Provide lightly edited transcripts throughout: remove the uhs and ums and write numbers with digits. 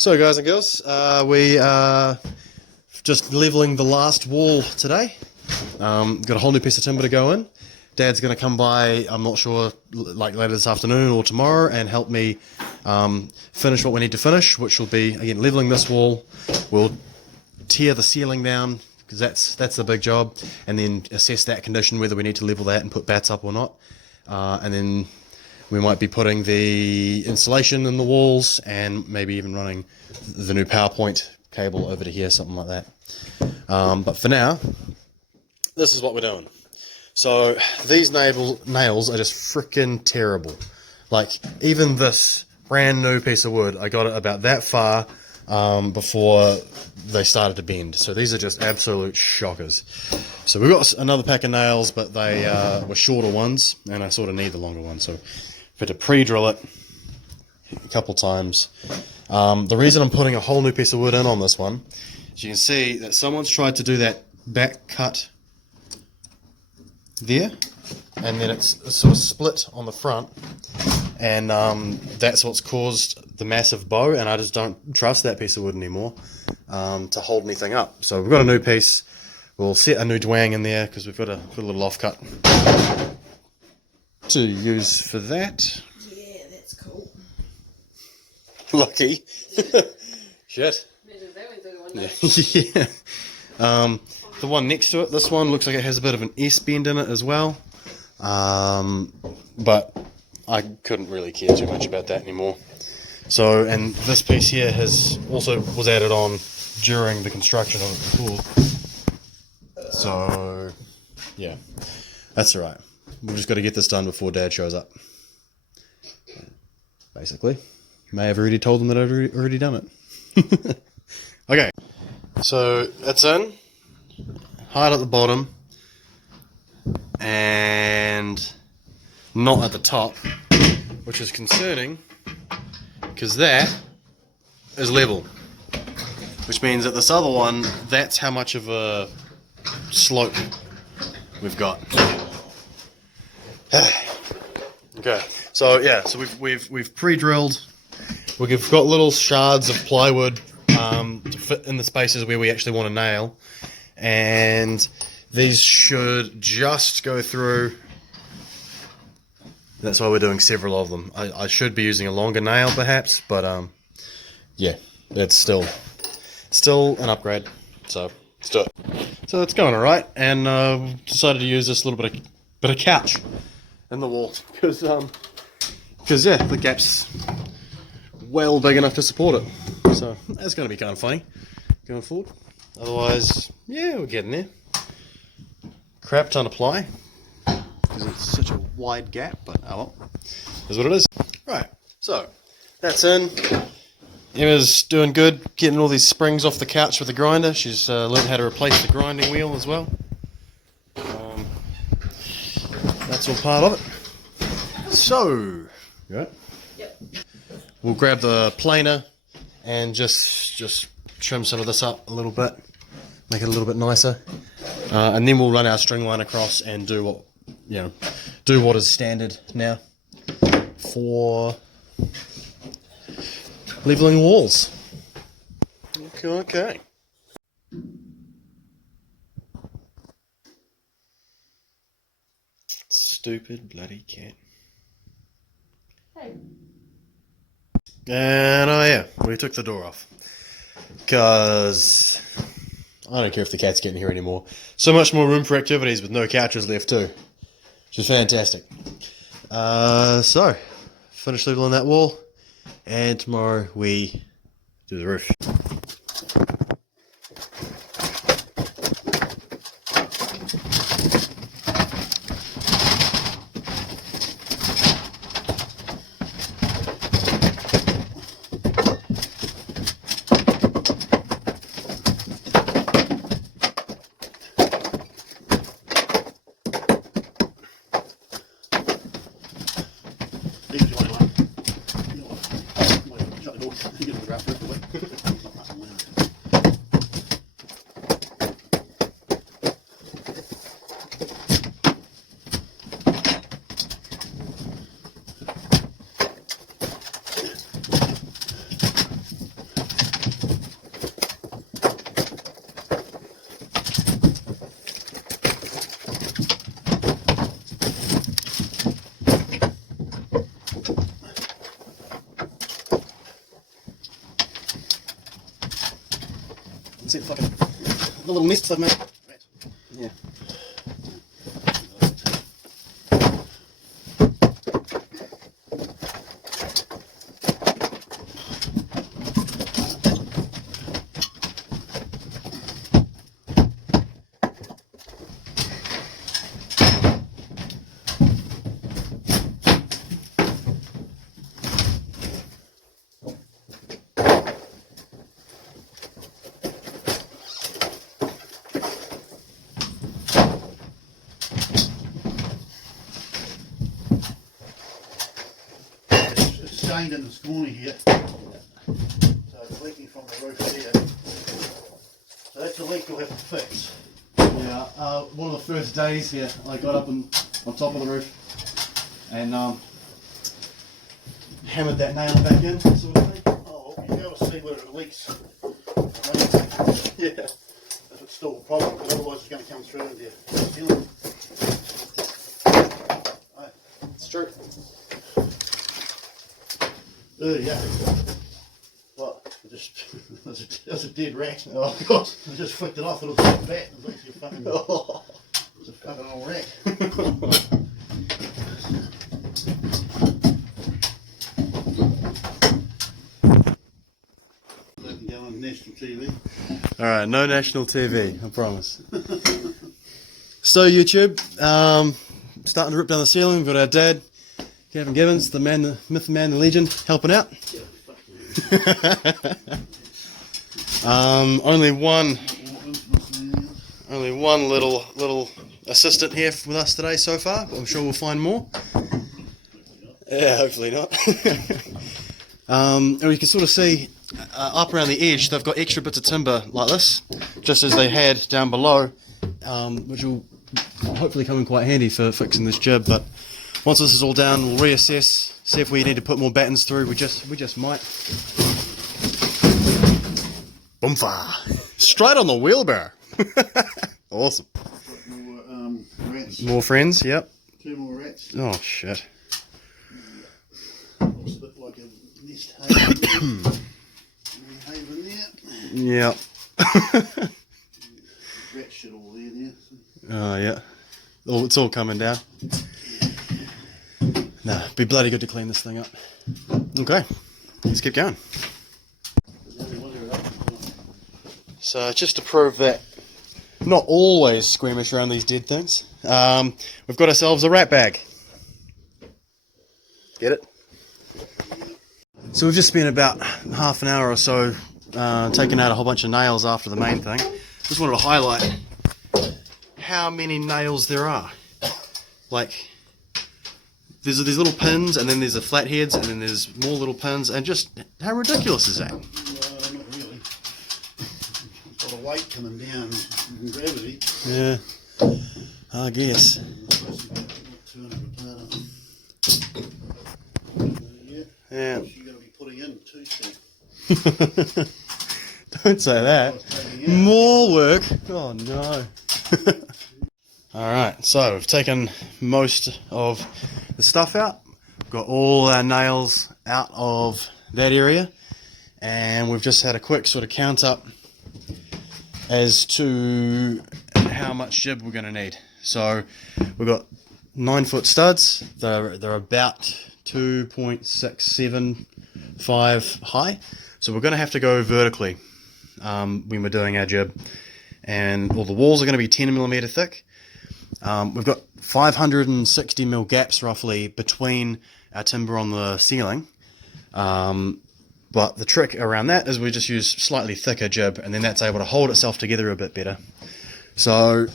So guys and girls, we are just levelling the last wall today. Got a whole new piece of timber to go in. Dad's going to come by, I'm not sure, like later this afternoon or tomorrow, and help me finish what we need to finish, which will be, again, levelling this wall. We'll tear the ceiling down, because that's the big job, and then assess that condition, whether we need to level that and put bats up or not. And then we might be putting the insulation in the walls and maybe even running the new PowerPoint cable over to here, something like that. But for now, this is what we're doing. So these nails are just freaking terrible. Like, even this brand new piece of wood, I got it about that far before they started to bend. So these are just absolute shockers. So we've got another pack of nails, but they were shorter ones, and I sort of need the longer ones. So I've had to pre-drill it a couple times. The reason I'm putting a whole new piece of wood in on this one is you can see that someone's tried to do that back cut there, and then it's sort of split on the front, and that's what's caused the massive bow, and I just don't trust that piece of wood anymore to hold anything up. So we've got a new piece. We'll set a new dwang in there because we've got a little offcut to use for that. Yeah, that's cool. Lucky. Shit. Yeah. The one next to it, this one looks like it has a bit of an S-bend in it as well. But I couldn't really care too much about that anymore. So, and this piece here was added on during the construction of it before. So, yeah, that's alright. We've just got to get this done before Dad shows up. Basically. May have already told him that I've already done it. Okay, so that's in. Hard at the bottom. And not at the top. Which is concerning, because that is level. Which means that this other one, that's how much of a slope we've got. Okay, so yeah, so we've pre-drilled. We've got little shards of plywood to fit in the spaces where we actually want to nail, and these should just go through. That's why we're doing several of them. I should be using a longer nail perhaps, but yeah, it's still an upgrade. So let's do it. So it's going alright, and decided to use this little bit of couch in the wall because yeah, the gap's well big enough to support it. So that's going to be kind of funny going forward. Otherwise, yeah, we're getting there. Crap ton of ply because it's such a wide gap, but oh well, is what it is. Right, so that's in. Emma's doing good, getting all these springs off the couch with the grinder. She's learned how to replace the grinding wheel as well. That's all part of it. So, right? Yep. We'll grab the planer and just trim some of this up a little bit, make it a little bit nicer, and then we'll run our string line across and do what is standard now for leveling walls. Okay. Stupid bloody cat. Hey. And oh yeah, we took the door off because I don't care if the cat's getting here anymore. So much more room for activities with no couches left too, which is fantastic. So finish leveling that wall, and tomorrow we do the roof. See the fucking the little nests I've made. Yeah. Stained in this corner here, so it's leaking from the roof there. So that's a leak we'll have to fix. Yeah, one of the first days here, I got up on top of the roof and hammered that nail back in, sort of thing. Oh, you'll be able to see where it leaks. Yeah. If it's still a problem, because otherwise it's going to come through into your ceiling. Right. It's true. Yeah. What? That's a dead rat. Oh god. I just flicked it off, it was a bat. It was actually a fucking, it was a fucking old rat. They can go on national TV. Alright, no national TV, I promise. So YouTube, starting to rip down the ceiling. We've got our dad, Gavin Gibbons, the man, the myth, the man, the legend, helping out. Only one little assistant here with us today so far, but I'm sure we'll find more. Yeah, hopefully not. And you can sort of see up around the edge, they've got extra bits of timber like this, just as they had down below, which will hopefully come in quite handy for fixing this jib. But once this is all down, we'll reassess, see if we need to put more battens through. We just might. Boomfa! Straight on the wheelbarrow. Awesome. More rats. More friends, yep. 2 more rats. Oh shit. Looks a bit like a nest haven there. Haven there. Yep. Rat shit all there. Oh yeah. It's all coming down. Nah, be bloody good to clean this thing up. Okay, let's keep going. So just to prove that I'm not always squeamish around these dead things, we've got ourselves a rat bag. Get it? So we've just spent about half an hour or so taking out a whole bunch of nails after the main thing. Just wanted to highlight how many nails there are. Like, there's these little pins, and then there's the flatheads, and then there's more little pins, and just how ridiculous is that? Not really. It's got a weight coming down in gravity. Yeah, I guess. 200 apart. Yeah. You've got to be putting in 2 cents. Don't say that. More work. Oh no. Alright, so we've taken most of the stuff out. We've got all our nails out of that area. And we've just had a quick sort of count up as to how much jib we're going to need. So we've got 9-foot studs. They're about 2.675 high. So we're going to have to go vertically when we're doing our jib. And all the walls are going to be 10mm thick. We've got 560mm gaps roughly between our timber on the ceiling. But the trick around that is we just use slightly thicker jib, and then that's able to hold itself together a bit better. So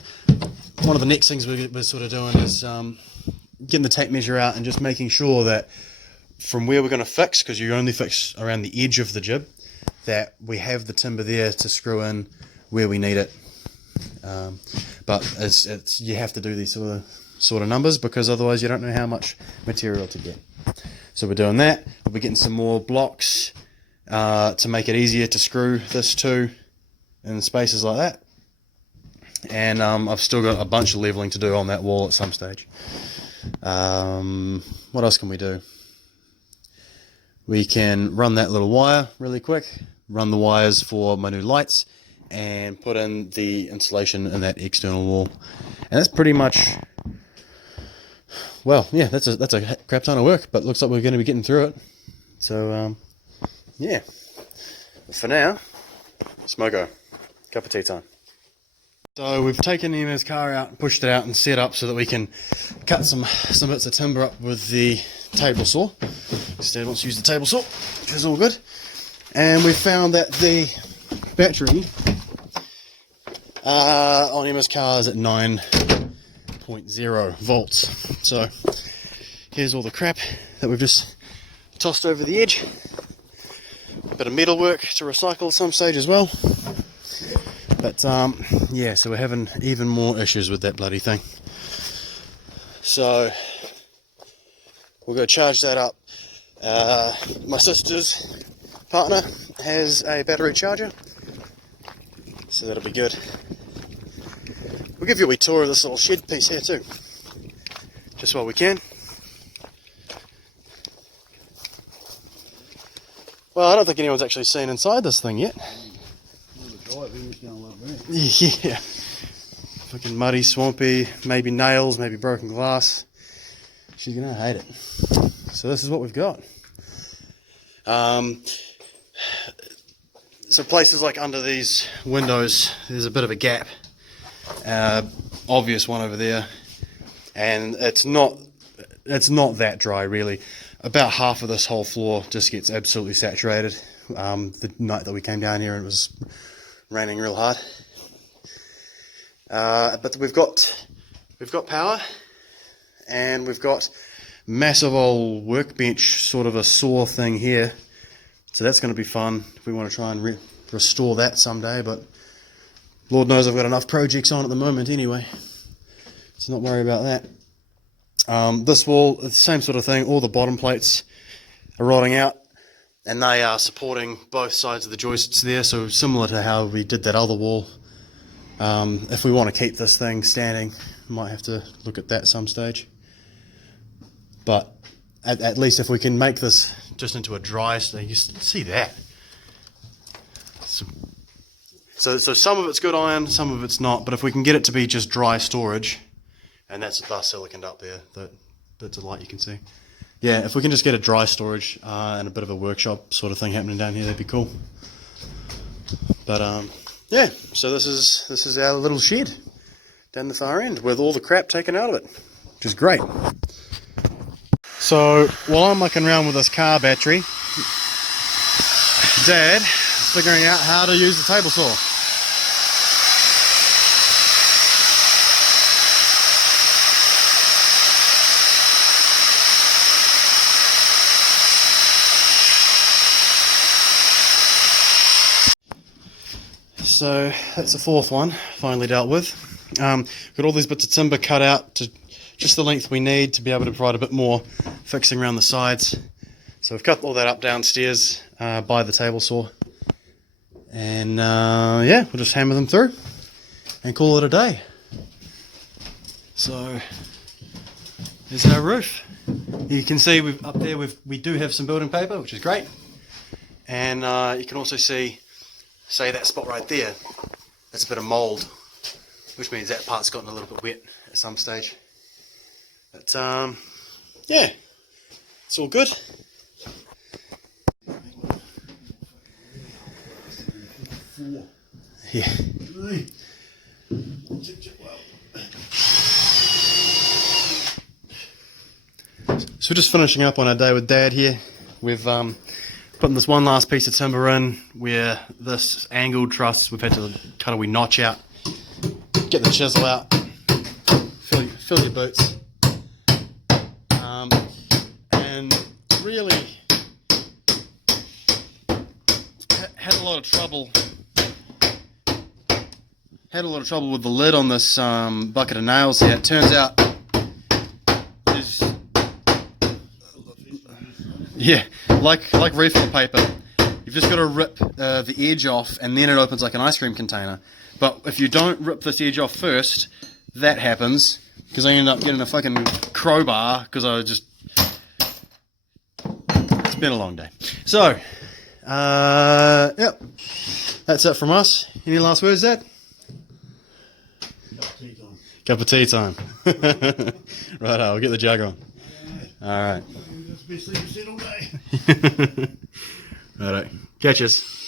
one of the next things we're sort of doing is getting the tape measure out and just making sure that from where we're going to fix, because you only fix around the edge of the jib, that we have the timber there to screw in where we need it. But it's you have to do these sort of numbers, because otherwise you don't know how much material to get. So we're doing that. We'll be getting some more blocks to make it easier to screw this to in spaces like that. And I've still got a bunch of leveling to do on that wall at some stage. What else can we do? We can run that little wire really quick, run the wires for my new lights, and put in the insulation in that external wall. And that's pretty much, well, yeah, that's a crap ton of work, but looks like we're going to be getting through it. So, yeah. But for now, smoko, cup of tea time. So we've taken Emma's car out and pushed it out and set up so that we can cut some bits of timber up with the table saw. Dad wants to use the table saw, which is all good. And we found that the battery on Emma's car is at 9.0 volts. So here's all the crap that we've just tossed over the edge. A bit of metal work to recycle at some stage as well. But yeah, so we're having even more issues with that bloody thing. So we'll go charge that up. My sister's partner has a battery charger, so that'll be good. We'll give you a wee tour of this little shed piece here too, just while we can. Well, I don't think anyone's actually seen inside this thing yet. Yeah. Fucking muddy, swampy, maybe nails, maybe broken glass. She's gonna hate it. So this is what we've got. So places like under these windows, there's a bit of a gap. Obvious one over there. And it's not that dry really. About half of this whole floor just gets absolutely saturated. The night that we came down here, it was raining real hard. But we've got power, and we've got massive old workbench, sort of a saw thing here. So that's going to be fun if we want to try and restore that someday. But Lord knows I've got enough projects on at the moment anyway, so not worry about that. This wall, the same sort of thing. All the bottom plates are rotting out, and they are supporting both sides of the joists there. So similar to how we did that other wall. If we want to keep this thing standing, we might have to look at that at some stage. But at least if we can make this just into a dry state, you see that. So some of it's good iron, some of it's not. But if we can get it to be just dry storage, and that's siliconed up there, that bits of light you can see. Yeah, if we can just get a dry storage and a bit of a workshop sort of thing happening down here, that'd be cool. But yeah, so this is our little shed down the far end with all the crap taken out of it, which is great. So while I'm mucking around with this car battery, Dad is figuring out how to use the table saw. So that's the fourth one finally dealt with. Got all these bits of timber cut out to just the length we need to be able to provide a bit more fixing around the sides. So we've cut all that up downstairs by the table saw, and yeah, we'll just hammer them through and call it a day. So there's our roof. You can see up there we do have some building paper, which is great, and you can also see, say that spot right there, that's a bit of mould, which means that part's gotten a little bit wet at some stage. But yeah, it's all good. Yeah. So we're just finishing up on our day with Dad here. We've putting this one last piece of timber in where this angled truss, we've had to cut a wee notch out, get the chisel out, fill your boots, and really had a lot of trouble with the lid on this bucket of nails here. It turns out there's, yeah, like refill paper, you've just got to rip the edge off, and then it opens like an ice cream container. But if you don't rip this edge off first, that happens, because I ended up getting a fucking crowbar because I just, it's been a long day. So yep, that's it from us. Any last words, Dad? Cup of tea time. Cup of tea time. Right, I'll get the jug on. All right. That's the best thing you said all day. All right. Catch us.